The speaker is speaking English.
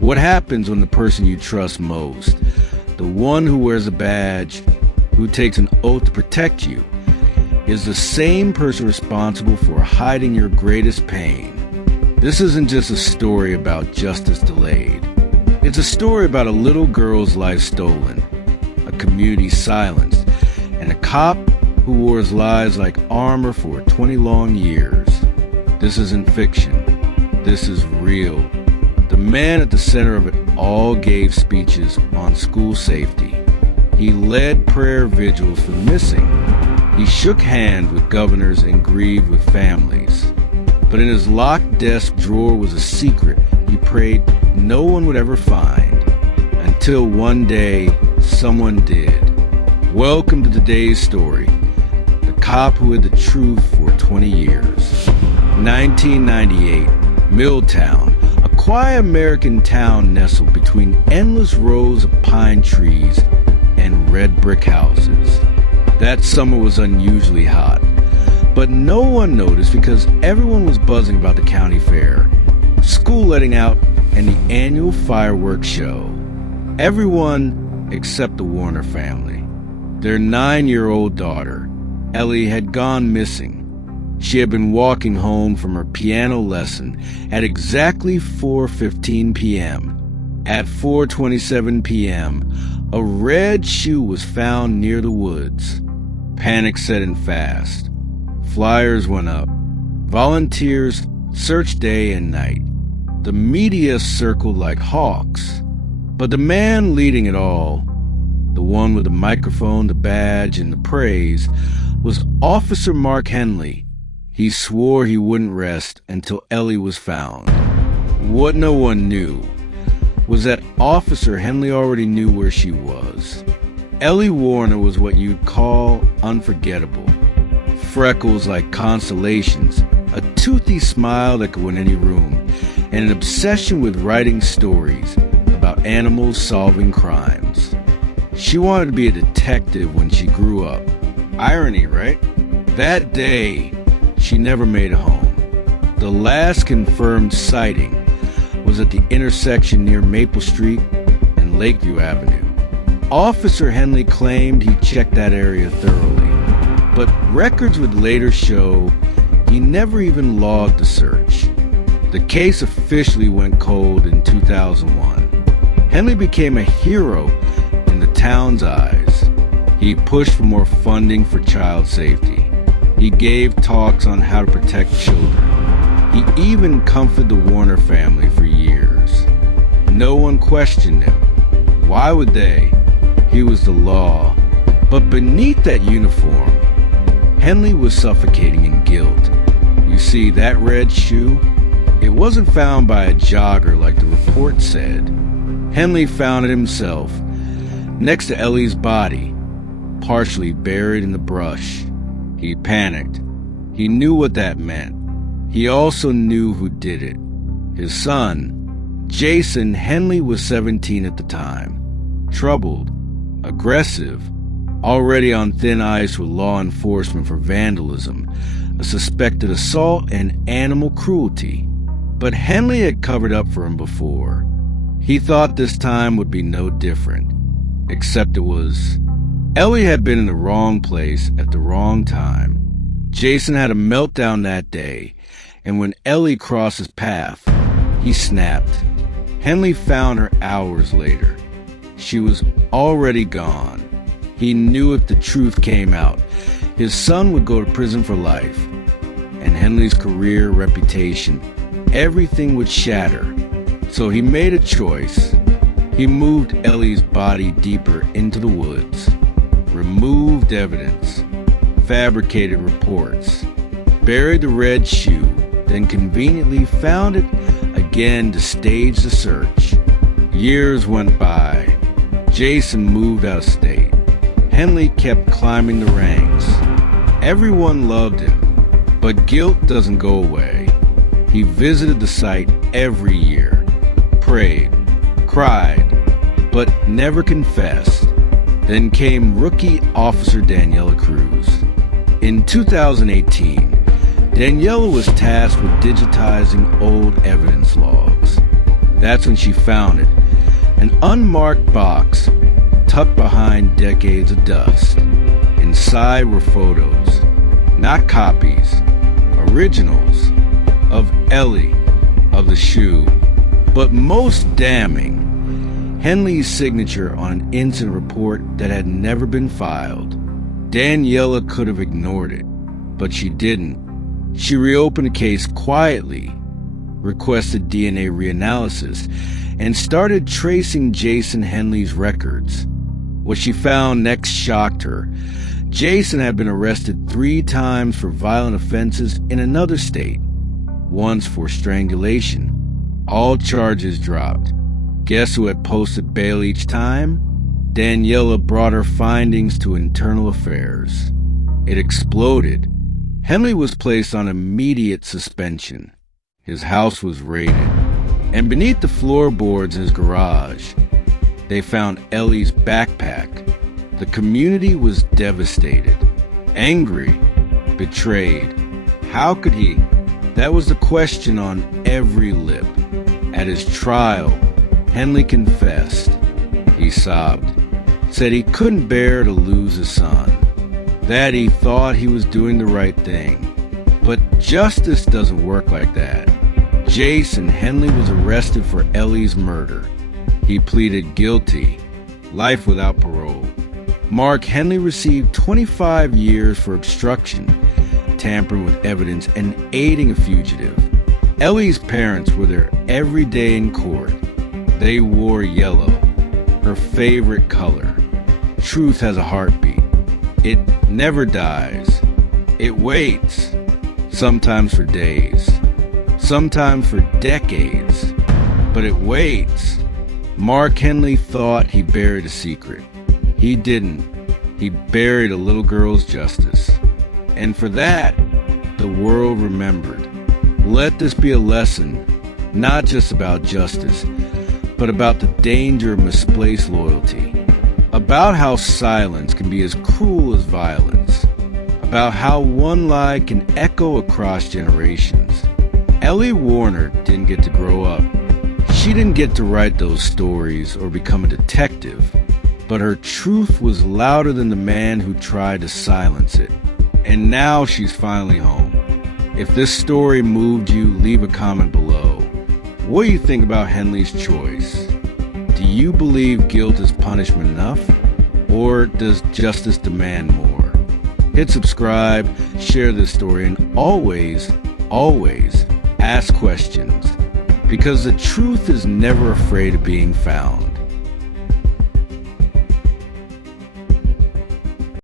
What happens when the person you trust most, the one who wears a badge, who takes an oath to protect you, is the same person responsible for hiding your greatest pain? This isn't just a story about justice delayed. It's a story about a little girl's life stolen, a community silenced, and a cop who wore his lies like armor for 20 long years. This isn't fiction. This is real. The man at the center of it all gave speeches on school safety. He led prayer vigils for the missing. He shook hands with governors and grieved with families. But in his locked desk drawer was a secret he prayed no one would ever find. Until one day, someone did. Welcome to today's story. The cop who hid the truth for 20 years. 1998, Milltown, a quiet American town nestled between endless rows of pine trees and red brick houses. That summer was unusually hot, but no one noticed because everyone was buzzing about the county fair, school letting out, and the annual fireworks show. Everyone except the Warner family. Their 9-year-old daughter, Ellie, had gone missing. She had been walking home from her piano lesson at exactly 4:15 p.m. At 4:27 p.m., a red shoe was found near the woods. Panic set in fast. Flyers went up. Volunteers searched day and night. The media circled like hawks. But the man leading it all, the one with the microphone, the badge, and the praise, was Officer Mark Henley. He swore he wouldn't rest until Ellie was found. What no one knew was that Officer Henley already knew where she was. Ellie Warner was what you'd call unforgettable. Freckles like constellations, a toothy smile that could win any room, and an obsession with writing stories about animals solving crimes. She wanted to be a detective when she grew up. Irony, right? That day, she never made it home. The last confirmed sighting was at the intersection near Maple Street and Lakeview Avenue. Officer Henley claimed he checked that area thoroughly, but records would later show he never even logged the search. The case officially went cold in 2001. Henley became a hero in the town's eyes. He pushed for more funding for child safety. He gave talks on how to protect children. He even comforted the Warner family for years. No one questioned him. Why would they? He was the law. But beneath that uniform, Henley was suffocating in guilt. You see, that red shoe, it wasn't found by a jogger like the report said. Henley found it himself, next to Ellie's body, partially buried in the brush. He panicked. He knew what that meant. He also knew who did it. His son, Jason. Henley was 17 at the time. Troubled, aggressive, already on thin ice with law enforcement for vandalism, a suspected assault, and animal cruelty. But Henley had covered up for him before. He thought this time would be no different. Except it was. Ellie had been in the wrong place at the wrong time. Jason had a meltdown that day, and when Ellie crossed his path, he snapped. Henley found her hours later. She was already gone. He knew if the truth came out, his son would go to prison for life. And Henley's career, reputation, everything would shatter. So he made a choice. He moved Ellie's body deeper into the woods, removed evidence, fabricated reports, buried the red shoe, then conveniently found it again to stage the search. Years went by. Jason moved out of state. Henley kept climbing the ranks. Everyone loved him, but guilt doesn't go away. He visited the site every year, prayed, cried, but never confessed. Then came rookie Officer Daniela Cruz. In 2018, Daniela was tasked with digitizing old evidence logs. That's when she found it. An unmarked box tucked behind decades of dust. Inside were photos, not copies, originals, of Ellie, of the shoe. But most damning, Henley's signature on an incident report that had never been filed. Daniela could have ignored it, but she didn't. She reopened the case quietly, requested DNA reanalysis, and started tracing Jason Henley's records. What she found next shocked her. Jason had been arrested 3 times for violent offenses in another state, once for strangulation. All charges dropped. Guess who had posted bail each time? Daniela brought her findings to Internal Affairs. It exploded. Henley was placed on immediate suspension. His house was raided, and beneath the floorboards in his garage, they found Ellie's backpack. The community was devastated, angry, betrayed. How could he? That was the question on every lip. At his trial, Henley confessed. He sobbed, said he couldn't bear to lose his son, that he thought he was doing the right thing. But justice doesn't work like that. Jason Henley was arrested for Ellie's murder. He pleaded guilty, life without parole. Mark Henley received 25 years for obstruction, tampering with evidence, and aiding a fugitive. Ellie's parents were there every day in court. They wore yellow, her favorite color. Truth has a heartbeat. It never dies. It waits, sometimes for days, sometimes for decades, but it waits. Mark Henley thought he buried a secret. He didn't. He buried a little girl's justice. And for that, the world remembered. Let this be a lesson, not just about justice, but about the danger of misplaced loyalty, about how silence can be as cruel as violence, about how one lie can echo across generations. Ellie Warner didn't get to grow up. She didn't get to write those stories or become a detective, but her truth was louder than the man who tried to silence it. And now she's finally home. If this story moved you, leave a comment below. What do you think about Henley's choice? Do you believe guilt is punishment enough? Or does justice demand more? Hit subscribe, share this story, and always, always ask questions. Because the truth is never afraid of being found.